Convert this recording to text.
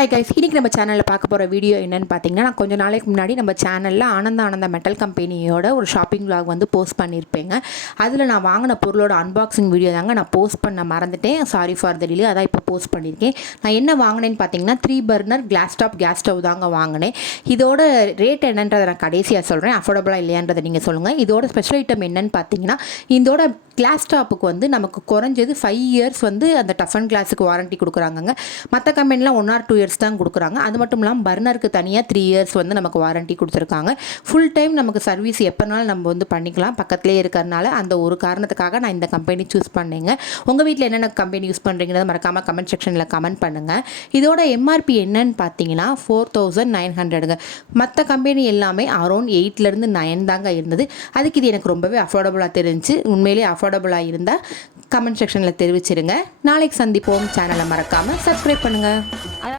Hi guys, இன்றைக்கி நம்ம சேனலில் பார்க்க போகிற வீடியோ என்னென்னு பார்த்தீங்கன்னா, நான் கொஞ்சம் நாளைக்கு முன்னாடி நம்ம சேனலில் ஆனந்த மெட்டல் கம்பெனியோட ஒரு ஷாப்பிங் vlog வந்து போஸ்ட் பண்ணியிருப்பேங்க. அதில் நான் வாங்கின பொருளோட அன்பாக்சிங் வீடியோ தாங்க நான் போஸ்ட் பண்ண மறந்துட்டேன். Sorry for the delay. அதான் இப்போ போஸ்ட் பண்ணியிருக்கேன். நான் என்ன வாங்கினேன்னு பார்த்தீங்கன்னா 3 burner class top gas stove தாங்க வாங்கினேன். இதோட ரேட் என்னன்றதை நான் கடைசியாக சொல்கிறேன். அஃபோர்டபுளாக இல்லையான்றதை நீங்கள் சொல்லுங்கள். இதோட ஸ்பெஷல் ஐட்டம் என்னென்னு பார்த்தீங்கன்னா, இதோட கிளாஸ் டாப்புக்கு வந்து நமக்கு குறைஞ்சது 5 இயர்ஸ் வந்து அந்த டஃப் அண்ட் கிளாஸுக்கு வாரண்ட்டி கொடுக்குறாங்கங்க. மற்ற கம்பெனிலாம் 1 or 2 இயர்ஸ் தான் கொடுக்குறாங்க. அது மட்டும் இல்லாமல் பர்னருக்கு தனியாக 3 இயர்ஸ் வந்து நமக்கு வாரண்ட்டி கொடுத்துருக்காங்க. ஃபுல் டைம் நமக்கு சர்வீஸ் எப்போனாலும் நம்ம வந்து பண்ணிக்கலாம். பக்கத்துலேயே இருக்கிறனால அந்த ஒரு காரணத்துக்காக நான் இந்த கம்பெனி சூஸ் பண்ணேங்க. உங்கள் வீட்டில் என்னென்ன கம்பெனி யூஸ் பண்ணுறீங்கிறத மறக்காமல் கமெண்ட் செக்ஷனில் கமெண்ட் பண்ணுங்கள். இதோட எம்ஆர்பி என்னன்னு பார்த்தீங்கன்னா 4900ங்க. மற்ற கம்பெனி எல்லாமே அரௌண்ட் 8லேருந்து 9 தாங்க இருந்தது. அதுக்கு இது எனக்கு ரொம்பவே அஃபோர்டபுளாக தெரிஞ்சு. உண்மையிலேயே அஃபோர்டபுளாக இருந்தால் கமெண்ட் செக்ஷனில் தெரிவிச்சிருங்க. நாளைக்கு சந்திப்போம். சேனலை மறக்காமல் சப்ஸ்கிரைப் பண்ணுங்கள்.